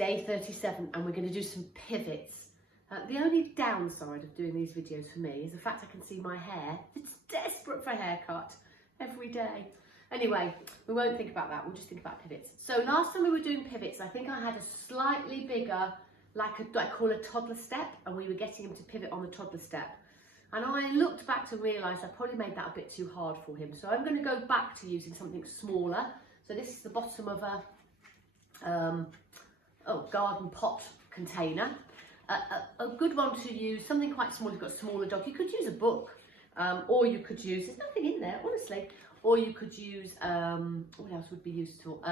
day 37 and we're going to do some pivots. The only downside of doing these videos for me is the fact I can see my hair. It's desperate for a haircut every day. Anyway, we won't think about that, we'll just think about pivots. So last time we were doing pivots, I think I had a slightly bigger, like I call a toddler step, and we were getting him to pivot on the toddler step. And I looked back to realise I probably made that a bit too hard for him. So I'm going to go back to using something smaller. So this is the bottom of a garden pot container. A good one to use, something quite small. You've got a smaller dog. You could use a book, or you could use, there's nothing in there, honestly. Or you could use, what else would be useful?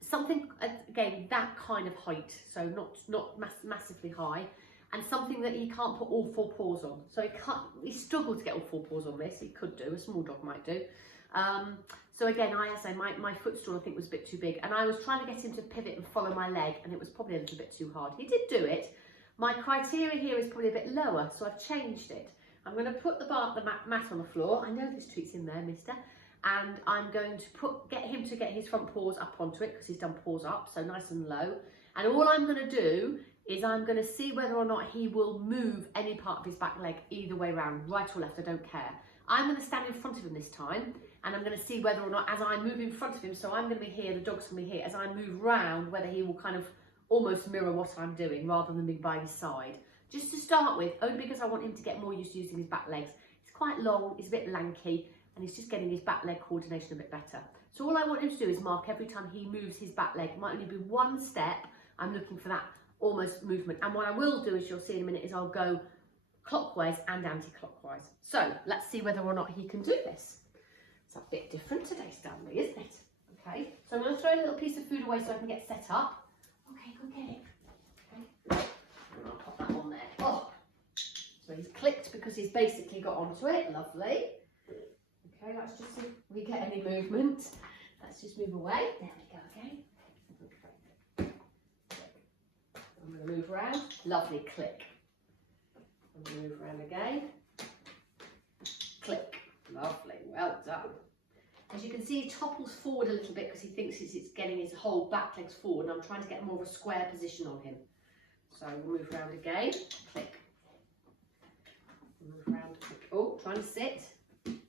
Something, again, that kind of height, so not massively high, and something that he can't put all four paws on. So he struggled to get all four paws on this. He could do, a small dog might do. So again, I say my footstool I think was a bit too big, and I was trying to get him to pivot and follow my leg, and it was probably a little bit too hard. He did do it. My criteria here is probably a bit lower, so I've changed it. I'm going to put the mat on the floor. I know this treat's in there, mister. And I'm going to get him to get his front paws up onto it because he's done paws up, so nice and low. And all I'm going to do is I'm going to see whether or not he will move any part of his back leg either way around, right or left, I don't care. I'm going to stand in front of him this time, and I'm going to see whether or not, as I move in front of him, so I'm going to be here, the dog's going to be here, as I move round, whether he will kind of almost mirror what I'm doing rather than being by his side. Just to start with, only because I want him to get more used to using his back legs. He's quite long, he's a bit lanky, and he's just getting his back leg coordination a bit better. So all I want him to do is mark every time he moves his back leg. It might only be one step. I'm looking for that almost movement. And what I will do, as you'll see in a minute, is I'll go clockwise and anti-clockwise. So let's see whether or not he can do this. It's a bit different today, Stanley, isn't it? Okay, so I'm going to throw a little piece of food away so I can get set up. Okay, go get it. Okay, and I'll pop that on there. Oh, so he's clicked because he's basically got onto it. Lovely. Okay, let's just see if we get any movement. Let's just move away. There we go again. Okay. I'm going to move around. Lovely, click. I'm going to move around again. Click. Lovely, well done. As you can see, he topples forward a little bit because he thinks it's getting his whole back legs forward, and I'm trying to get more of a square position on him. So we'll move around again. Click. Move around. Click. Oh, trying to sit. And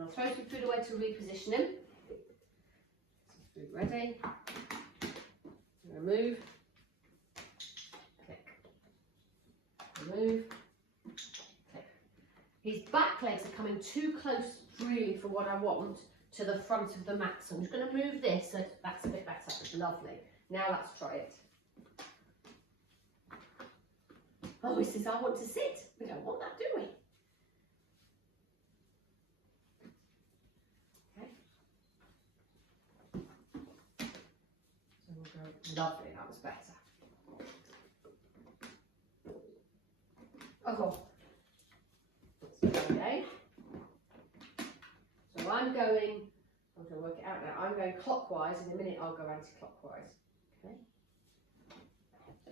I'll throw some food away to reposition him. Some food ready. Remove. Click. Remove. Click. His back legs are coming too close, really, for what I want, to the front of the mat. So I'm just going to move this so that's a bit better. Lovely. Now let's try it. Oh, he says, I want to sit. We don't want that, do we? Lovely, that was better. Oh, okay. So I'm going to work it out now. I'm going clockwise. In a minute, I'll go anti-clockwise. Okay.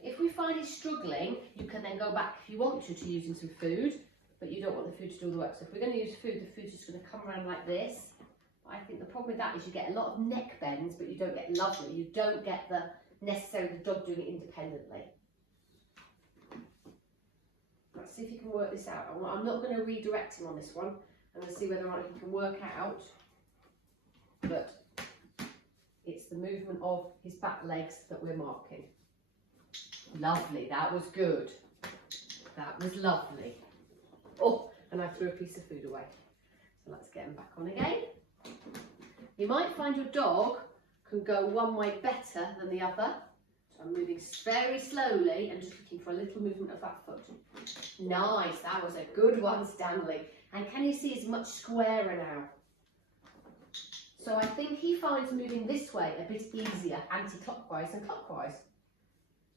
If we find he's struggling, you can then go back if you want to using some food, but you don't want the food to do all the work. So if we're going to use food, the food's just going to come around like this. I think the problem with that is you get a lot of neck bends, but you don't get lovely. You don't get the necessarily the dog doing it independently. Let's see if you can work this out. I'm not going to redirect him on this one. I'm going to see whether or not he can work out that it's the movement of his back legs that we're marking. Lovely, that was good. That was lovely. Oh, and I threw a piece of food away. So let's get him back on again. You might find your dog can go one way better than the other. So I'm moving very slowly and just looking for a little movement of that foot. Nice, that was a good one, Stanley. And can you see it's much squarer now? So I think he finds moving this way a bit easier, anti-clockwise than clockwise.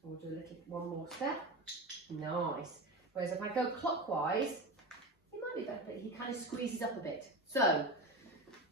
So we'll do one more step. Nice. Whereas if I go clockwise, it might be better, but he kind of squeezes up a bit. So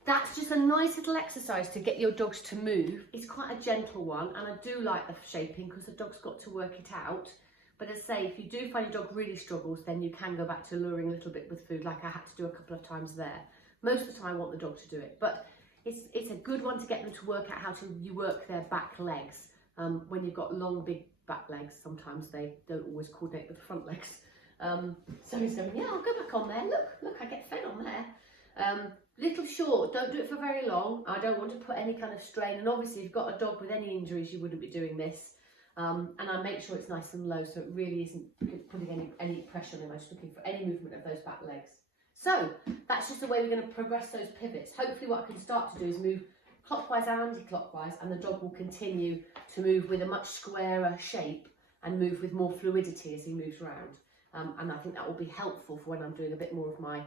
that's just a nice little exercise to get your dogs to move. It's quite a gentle one, and I do like the shaping because the dog's got to work it out. But as I say, if you do find your dog really struggles, then you can go back to luring a little bit with food, like I had to do a couple of times there. Most of the time I want the dog to do it, but it's a good one to get them to work out how to work their back legs. When you've got long, big back legs, sometimes they don't always coordinate with the front legs. So he's going, yeah, I'll go back on there. Look, I get fed on there. Little short, don't do it for very long. I don't want to put any kind of strain. And obviously, if you've got a dog with any injuries, you wouldn't be doing this. And I make sure it's nice and low, so it really isn't putting any pressure on him. I'm just looking for any movement of those back legs. So that's just the way we're going to progress those pivots. Hopefully what I can start to do is move clockwise and anti-clockwise, and the dog will continue to move with a much squarer shape and move with more fluidity as he moves around. And I think that will be helpful for when I'm doing a bit more of my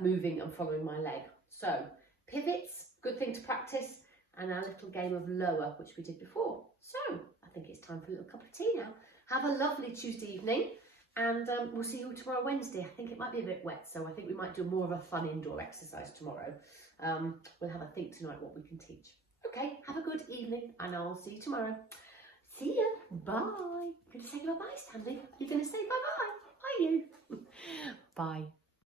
moving and following my leg. So pivots, good thing to practice, and our little game of lower, which we did before. So I think it's time for a little cup of tea now. Have a lovely Tuesday evening, and we'll see you tomorrow Wednesday. I think it might be a bit wet, so I think we might do more of a fun indoor exercise tomorrow. We'll have a think tonight what we can teach. Okay, have a good evening, and I'll see you tomorrow. See ya. Bye. You're going to say bye-bye, Stanley. You're going to say bye-bye. Are you? Bye.